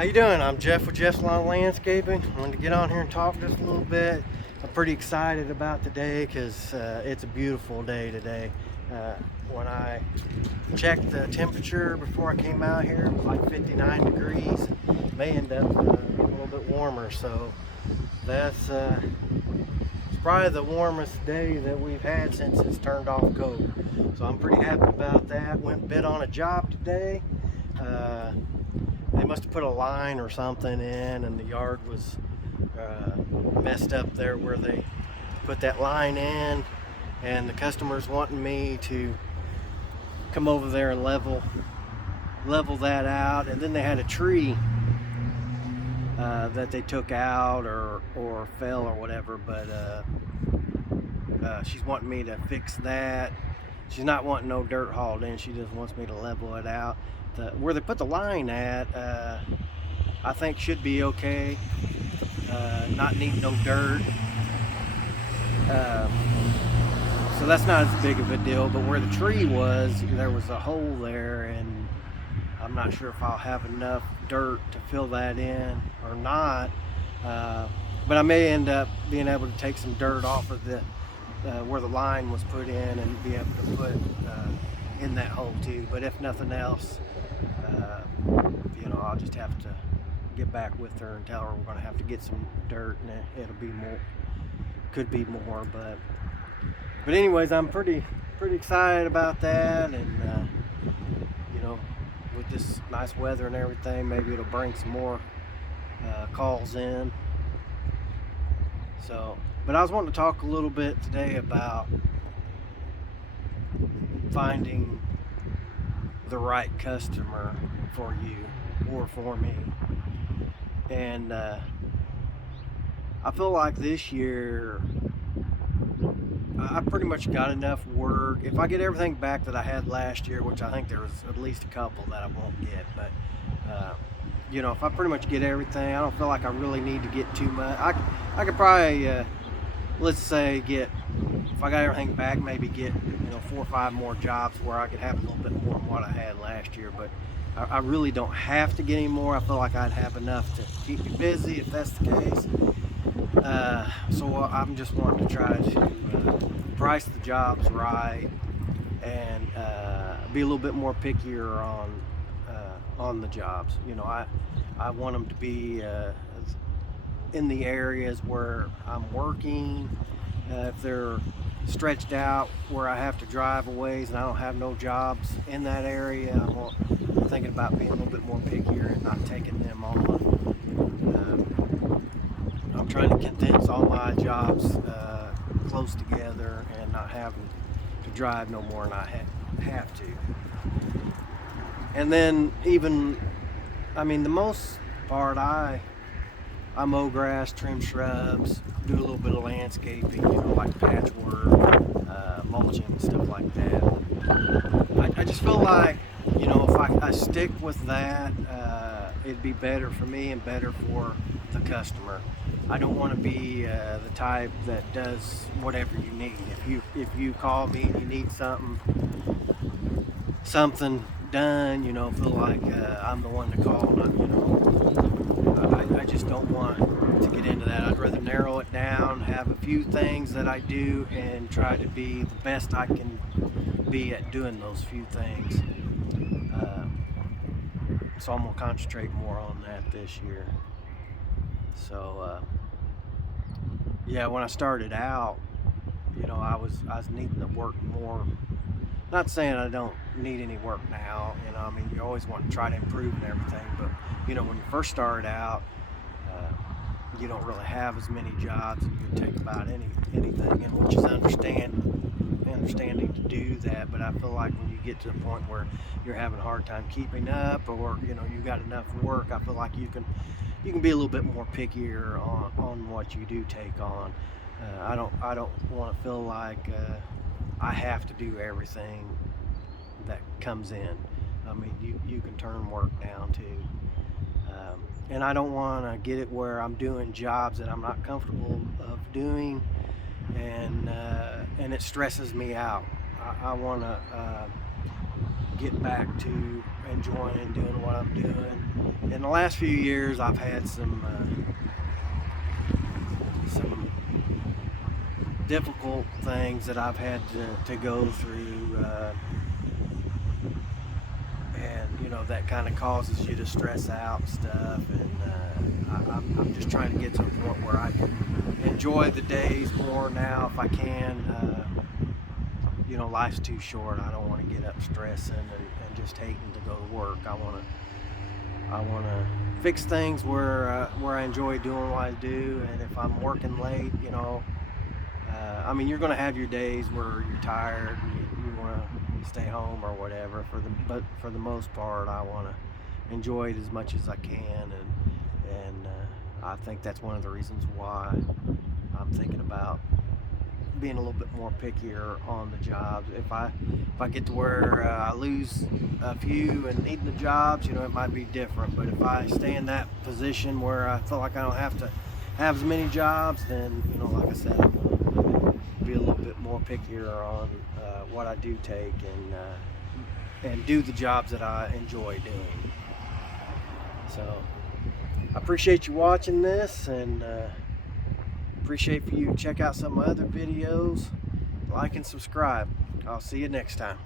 How you doing? I'm Jeff with Jeff's Lawn Landscaping. I wanted to get on here and talk just a little bit. I'm pretty excited about today because it's a beautiful day today. When I checked the temperature before I came out here, it was like 59 degrees. May end up a little bit warmer, so that's it's probably the warmest day that we've had since it's turned off cold. So I'm pretty happy about that. Went and bid on a job today. They must have put a line or something in, and the yard was messed up there where they put that line in, and the customer's wanting me to come over there and level that out. And then they had a tree that they took out or fell or whatever, but she's wanting me to fix that. She's not wanting no dirt hauled in, she just wants me to level it out. Where they put the line at, I think should be okay. Not need no dirt. So that's not as big of a deal, but where the tree was, there was a hole there, and I'm not sure if I'll have enough dirt to fill that in or not. But I may end up being able to take some dirt off of the where the line was put in and be able to put in that hole too. But if nothing else, I'll just have to get back with her and tell her we're going to have to get some dirt, and it'll be more, could be more, but anyways, I'm pretty excited about that. And with this nice weather and everything, maybe it'll bring some more calls in. So, but I was wanting to talk a little bit today about finding the right customer for you or for me. And I feel like this year I pretty much got enough work. If I get everything back that I had last year, which I think there was at least a couple that I won't get, but if I pretty much get everything, I don't feel like I really need to get too much. I could probably let's say if I got everything back, maybe get 4 or 5 more jobs where I could have a little bit more than what I had last year. But I really don't have to get any more. I feel like I'd have enough to keep me busy if that's the case. So I'm just wanting to try to price the jobs right and be a little bit more pickier on the jobs. I want them to be in the areas where I'm working. If they're stretched out where I have to drive a ways and I don't have no jobs in that area, I'm thinking about being a little bit more pickier and not taking them on. I'm trying to condense all my jobs close together and not having to drive no more than I have to. And then the most part, I mow grass, trim shrubs, do a little bit of landscaping, like patchwork, mulching and stuff like that. I just feel like, if I stick with that, it'd be better for me and better for the customer. I don't want to be the type that does whatever you need. If you call me and you need something done, feel like I'm the one to call. I just don't want to get into that. I'd rather narrow it down, have a few things that I do, and try to be the best I can be at doing those few things. So I'm gonna concentrate more on that this year. So when I started out, I was needing to work more. Not saying I don't need any work now. You always want to try to improve and everything, but when you first started out, you don't really have as many jobs, and you can take about anything, and which is understanding to do that. But I feel like when you get to the point where you're having a hard time keeping up, or you got enough work, I feel like you can be a little bit more pickier on what you do take on. I don't want to feel like I have to do everything that comes in. You can turn work down too. And I don't want to get it where I'm doing jobs that I'm not comfortable of doing, and it stresses me out. I want to get back to enjoying doing what I'm doing. In the last few years, I've had some difficult things that I've had to go through, and you know, that kind of causes you to stress out and stuff. And I'm just trying to get to a point where I can enjoy the days more now if I can. You know, life's too short. I don't want to get up stressing and just hating to go to work. I want to fix things where I enjoy doing what I do. And if I'm working late, you know, I mean, you're going to have your days where you're tired and you want to stay home or whatever. But for the most part, I want to enjoy it as much as I can. And I think that's one of the reasons why I'm thinking about being a little bit more pickier on the jobs. If I get to where I lose a few and needing the jobs, you know, it might be different. But if I stay in that position where I feel like I don't have to have as many jobs, then, you know, like I said, I'm gonna be a little bit more pickier on what I do take and do the jobs that I enjoy doing. So I appreciate you watching this, and appreciate for you to check out some of my other videos, like and subscribe. I'll see you next time.